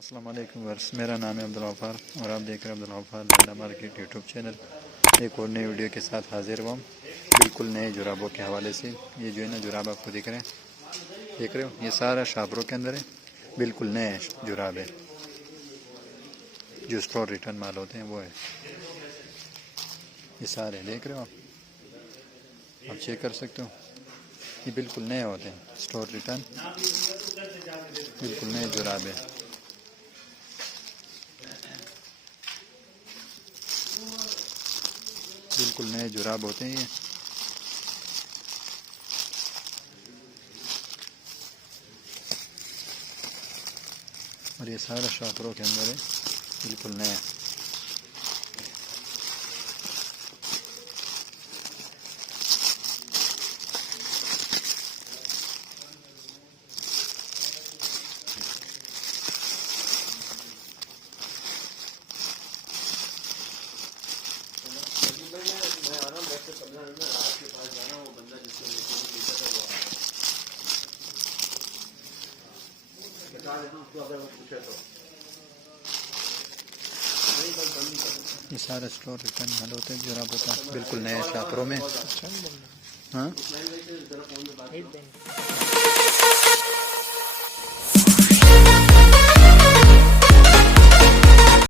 अस्सलाम वालेकुम वर्स, मेरा नाम है अब्दुल गफ्फार और आप देख रहे हैं Abdul Gaffar Landa market YouTube channel. एक और नई वीडियो के साथ हाजिर हुआ, बिल्कुल नए जुराबों के हवाले से। ये जो है ना जुराब आपको दिख रहे हो, ये सारा शापरों के अंदर है, बिल्कुल नए जुराब है। जो स्टोर रिटर्न माल होते हैं वो है, ये सारे देख रहे हो आप चेक कर सकते हो। ये बिल्कुल नए होते हैं, स्टोर रिटर्न, बिल्कुल नए जुराब है। बिल्कुल नए जुराब होते हैं ये। और ये सारा शापरों के अंदर है, बिल्कुल नया। ये सारे स्टोर रिटर्न माल होते हैं जुराबों का, बिल्कुल नए शापरों में। हाँ।